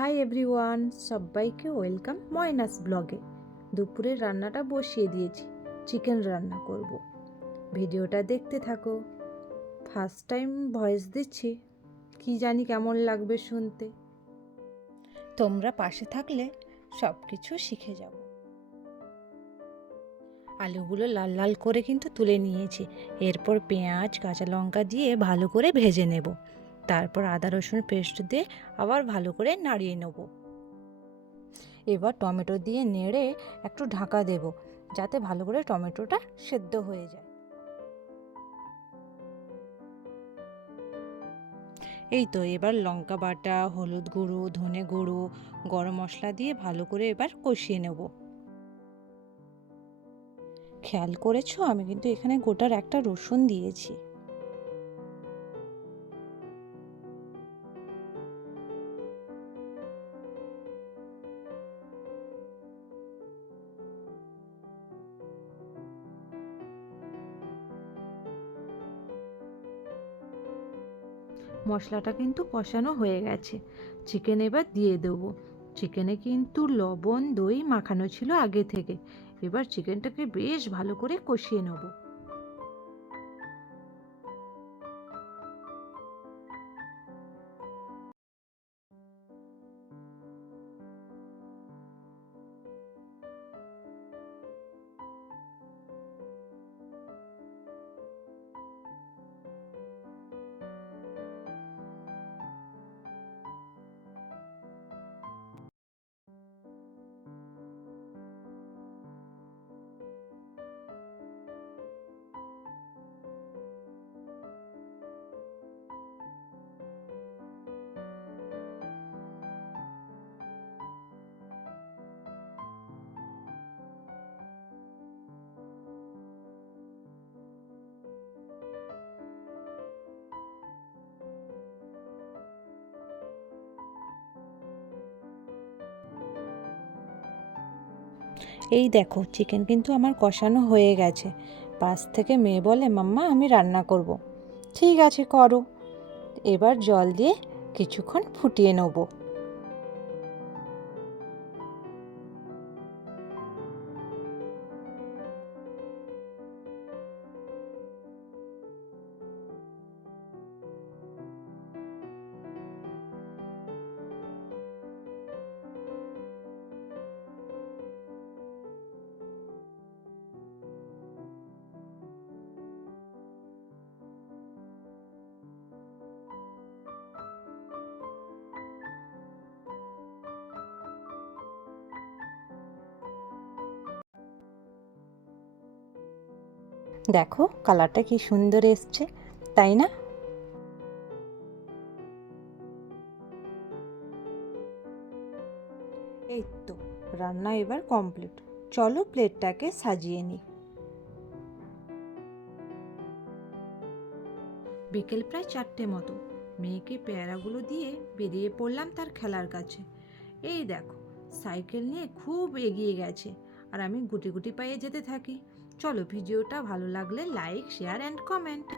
Hi everyone, সবাইকে welcome ময়নাস ব্লগে। দুপুরের রান্নাটা বসিয়ে দিয়েছি, চিকেন রান্না করব। ভিডিওটা দেখতে থাকো। ফার্স্ট টাইম ভয়েস দিচ্ছি, কি জানি কেমন লাগবে শুনতে। তোমরা পাশে থাকলে সব কিছু শিখে যাব। আলুগুলো লাল লাল করে কিন্তু তুলে নিয়েছি। এরপর পেঁয়াজ কাঁচা লঙ্কা দিয়ে ভালো করে ভেজে নেব। তারপর আদা রসুন পেস্ট দিয়ে আবার ভালো করে নাড়িয়ে নেব। এবার টমেটো দিয়ে নেড়ে একটু ঢাকা দেব, যাতে ভালো করে টমেটোটা সেদ্ধ হয়ে যায়। এই তো এবার লঙ্কা বাটা, হলুদ গুঁড়ো, ধনে গুঁড়ো, গরম মশলা দিয়ে ভালো করে এবার কষিয়ে নেব। খেয়াল করেছো, আমি কিন্তু এখানে গোটার একটা রসুন দিয়েছি। মশলাটা কিন্তু কষানো হয়ে গেছে, চিকেন এবার দিয়ে দেবো। চিকেনে কিন্তু লবণ দই মাখানো ছিল আগে থেকে। এবার চিকেনটাকে বেশ ভালো করে কষিয়ে নেব। এই দেখো, চিকেন কিন্তু আমার কষানো হয়ে গেছে। পাশ থেকে মেয়ে বলে, মাম্মা আমি রান্না করব। ঠিক আছে, করো। এবার জল দিয়ে কিছুক্ষণ ফুটিয়ে নেব। দেখো কালারটা কি সুন্দর এসছে, তাই না? এই তো রান্না এবার কমপ্লিট। চলো প্লেটটাকে সাজিয়ে নিই। বিকেল প্রায় 4টে মতো। মেয়েকে পেয়ারাগুলো দিয়ে বেরিয়ে পড়লাম তার খেলার কাছে। এই দেখো, সাইকেল নিয়ে খুব এগিয়ে গেছে, আর আমি গুটি গুটি পায়ে যেতে থাকি। চলো, ভিডিওটা ভালো লাগলে লাইক, শেয়ার অ্যান্ড কমেন্ট।